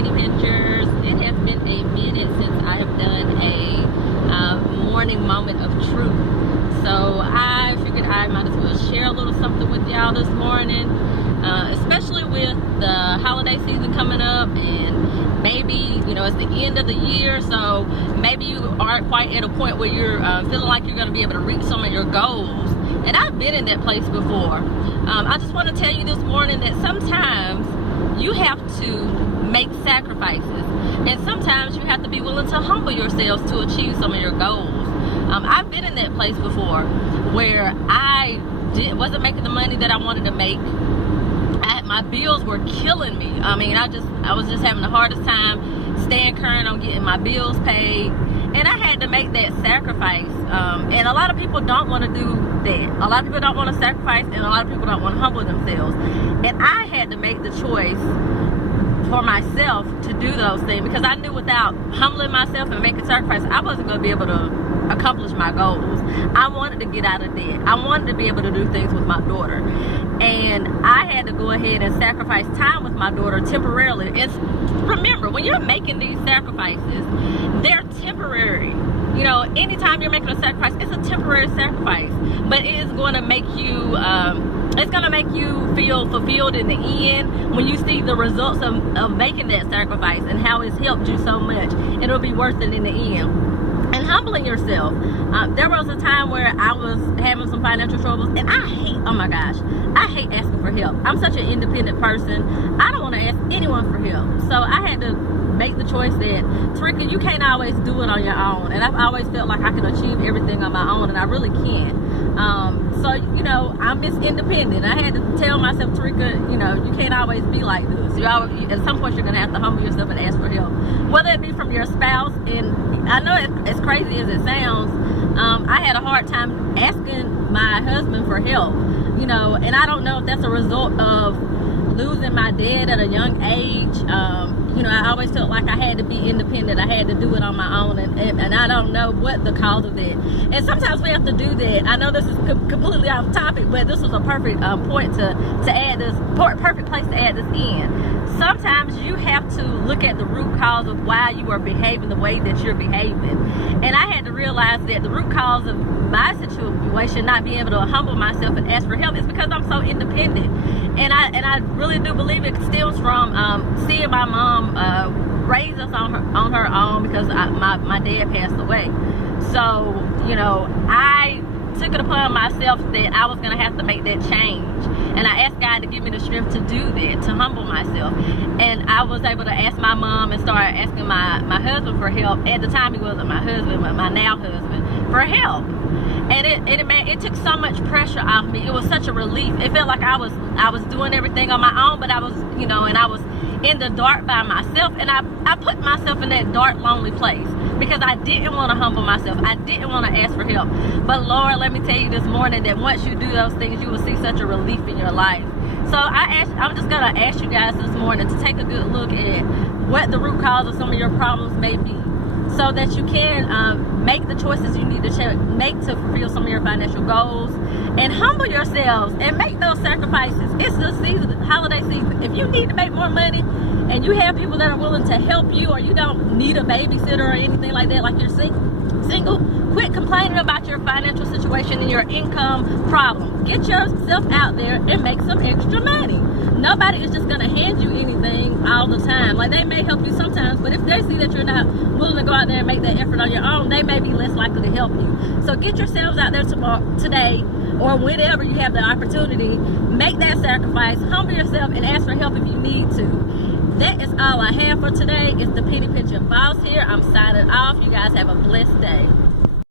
Penny Pinchers. It has been a minute since I have done a morning moment of truth. So I figured I might as well share a little something with y'all this morning, especially with the holiday season coming up, and maybe, you know, it's the end of the year, so maybe you aren't quite at a point where you're feeling like you're going to be able to reach some of your goals. And I've been in that place before. I just want to tell you this morning that sometimes you have to make sacrifices, and sometimes you have to be willing to humble yourselves to achieve some of your goals. I've been in that place before where I wasn't making the money that I wanted to make. My bills were killing me. I mean, I was just having the hardest time staying current on getting my bills paid, and I had to make that sacrifice. And a lot of people don't want to do that. A lot of people don't want to sacrifice, and a lot of people don't want to humble themselves. And I had to make the choice for myself to do those things, because I knew without humbling myself and making sacrifice, I wasn't going to be able to accomplish my goals. I wanted to get out of debt. I wanted to be able to do things with my daughter, and I had to go ahead and sacrifice time with my daughter temporarily. And remember, when you're making these sacrifices, they're temporary. You know, anytime you're making a sacrifice, it's a temporary sacrifice, but it is going to make you it's going to make you feel fulfilled in the end when you see the results of making that sacrifice and how it's helped you so much. It'll be worth it in the end. And humbling yourself. There was a time where I was having some financial troubles, and I hate asking for help. I'm such an independent person. I don't want to ask anyone for help. So I had to make the choice that, Tarika, you can't always do it on your own. And I've always felt like I can achieve everything on my own, and I really can't. So, you know, I'm just independent. I had to tell myself, Tarika, you know, you can't always be like this. At some point, you're going to have to humble yourself and ask for help. Whether it be from your spouse, and I know as crazy as it sounds, I had a hard time asking my husband for help, you know, and I don't know if that's a result of losing my dad at a young age. You know, I always felt like I had to be independent. I had to do it on my own, and I don't know what the cause of that. And sometimes we have to do that. I know this is completely off topic, but this was a perfect point to add this, perfect place to add this in. Sometimes you have to look at the root cause of why you are behaving the way that you're behaving. And I had to realize that the root cause of my situation, not being able to humble myself and ask for help, is because I'm so independent. And I really do believe it stems from seeing my mom raise us on her own, because my dad passed away. So, you know, I took it upon myself that I was going to have to make that change. And I asked God to give me the strength to do that, to humble myself. And I was able to ask my mom and start asking my husband for help. At the time, he wasn't my husband, but my now husband, for help. And it took so much pressure off me. It was such a relief. It felt like I was doing everything on my own, but I was, you know, and I was in the dark by myself, and I put myself in that dark, lonely place because I didn't want to humble myself. I didn't want to ask for help. But Lord, let me tell you this morning that once you do those things, you will see such a relief in your life. So I'm just going to ask you guys this morning to take a good look at what the root cause of some of your problems may be, so that you can make the choices you need to make to fulfill some of your financial goals, and humble yourselves and make those sacrifices. It's the season, holiday season. If you need to make more money and you have people that are willing to help you, or you don't need a babysitter or anything like that, like you're single, quit complaining about your financial situation and your income problem. Get yourself out there and make some extra money. Nobody is just going to hand you anything all the time. Like, they may help you sometimes, but if they see that you're not willing to go out there and make that effort on your own, they may be less likely to help you. So get yourselves out there today, or whenever you have the opportunity. Make that sacrifice, humble yourself, and ask for help if you need to. That is all I have for today. It's the Penny Pincher Boss here. I'm signing off. You guys have a blessed day.